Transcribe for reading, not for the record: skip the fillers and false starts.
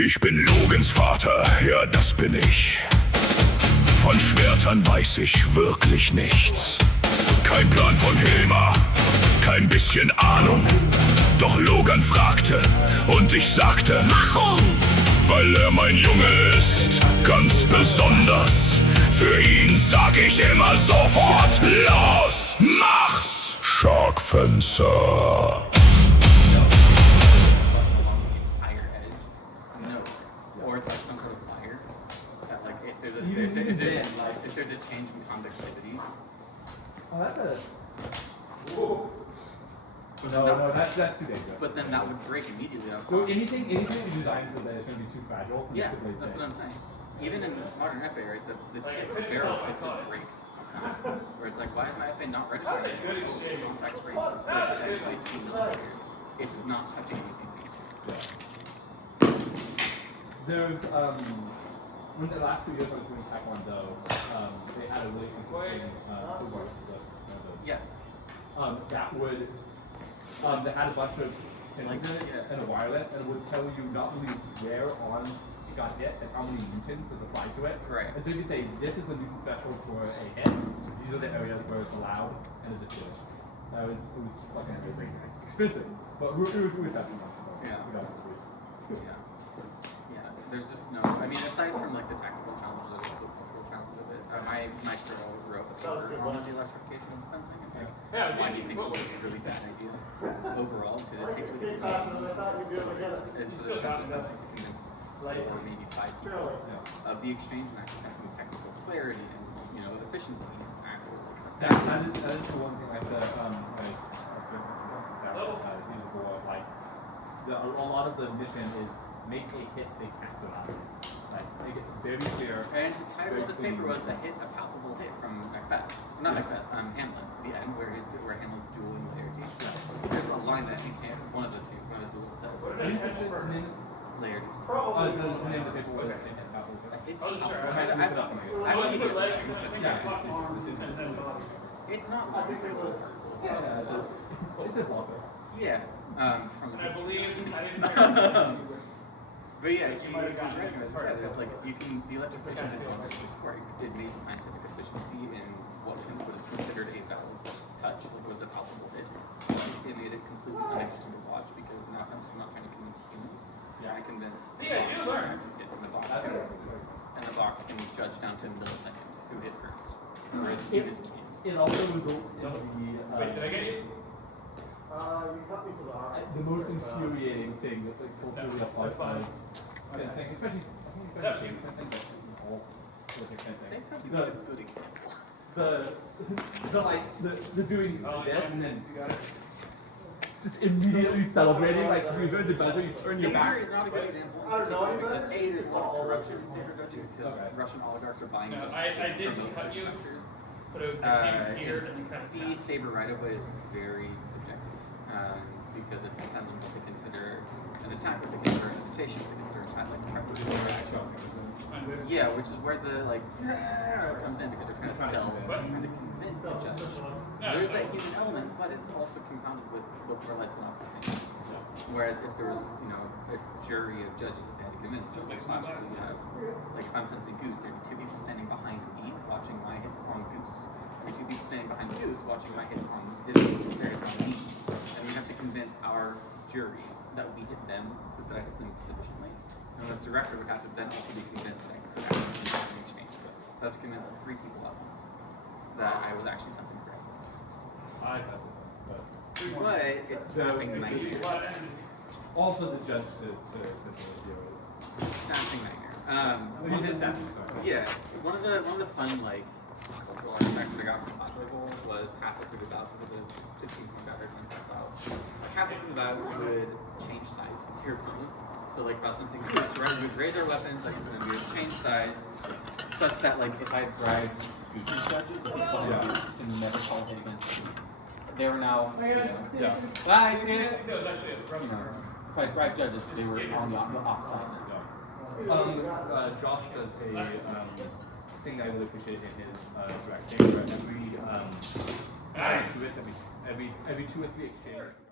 Ich bin Logens Vater, ja, das bin ich. Von Schwertern weiß ich wirklich nichts. Kein Plan von Hilmar, kein bisschen Ahnung. Doch Logan fragte und ich sagte, warum? Weil er mein Junge ist, ganz besonders. Für ihn sag ich immer sofort, los, mach's! Sharkfencer. If there's a change in conductivity. Oh, that's a. Whoa. No, that's too dangerous. But then that would break immediately. So anything you design so that it's going to be too fragile. Yeah, that's what I'm saying. Even in modern Rapier, right, the tip, the barrel tip just breaks sometimes. Where it's like, why is my FA not registering? That's a good exchange. Contact break. It's just not touching anything. There's when the last 2 years I was doing Taekwondo, they had a really interesting yes. That would that had a bunch of sensors and a wireless, and it would tell you not only where on it got hit and how many newtons was applied to it. Right. And so you could say this is the newton threshold for a hit. These are the areas where it's allowed, and it just did it. It was fucking amazing. Expensive, but we were that months ago. Yeah. We got it. Yeah. There's just no. I mean, aside from like the technical challenges, the cultural challenges of it. My maestro wrote a paper on the electrification of fencing. Why do you think it's a really bad idea overall? Because it takes really it's the fencing to convince 4, maybe 5 people of the exchange and actually have some technical clarity and efficiency. That is the one thing like the like a lot of the mission is make a hit they can't deny. Like make it very clear. And the title of this paper was a palpable hit from Macbeth. Not Macbeth, Hamlet. The end where Hamlet's dueling Laertes. There's a line that I think one of the duels said. Laertes. The name of the paper was It's it's not obviously it's a blogger. Yeah. From the I believe but yeah, he's right. It's like you can the electrification it made scientific efficiency in what is considered a valid touch, like was a palpable hit. It made it completely uninteresting to watch because now fencers are not trying to convince humans. Trying to convince you learn. Hit in the box. And the box can judge down to a millisecond who hit first. Whereas humans can't. It also results in Wait, did I get you? the most infuriating thing that's like culturally applied by fencing, especially fencing all sorts of fencing. Fencing is a good example. The doing this and then just immediately celebrating like you heard the buzzer, you turn your back. Saber is not a good example. Because A, there's a lot of corruption in saber judging because Russian oligarchs are buying No, I did cut you, but it was here and you kind of B, saber right away is very subjective because it depends on what they consider an attack, what they consider an invitation, what they consider an attack, like preparation. Yeah, which is where the comes in because they're trying to sell, trying to convince the judge. So there's that human element, but it's also compounded with both lights and off the same. Whereas if there was, a jury of judges that they had to convince, so like if I'm fencing goose, there'd be 2 people standing behind me watching my hits on goose. There'd be 2 people standing behind goose watching my hits on his hits on me. And we have to convince our jury that we hit them so that I hit them sufficiently. And the director would have to then also be convinced that I could actually do an exchange. So I have to convince 3 people at once that I was actually fencing correctly. But it's a snapping nightmare. Also the judge to the video is Snapping nightmare. Yeah, one of the fun cultural artifacts that I got from Rapier was halfway through the bout. So it was a 15-point bout or 25 bout. Halfway through the bout, we would change sides periodically. So about something goose, right? We would raise our weapons, and we would change sides, such that if I bribed goose judges, and never call hit against them, they were now. I see it. If I bribed judges, they were on the offside. Josh does a thing that I really appreciate in his direct game where every 2 or 3 exchanges.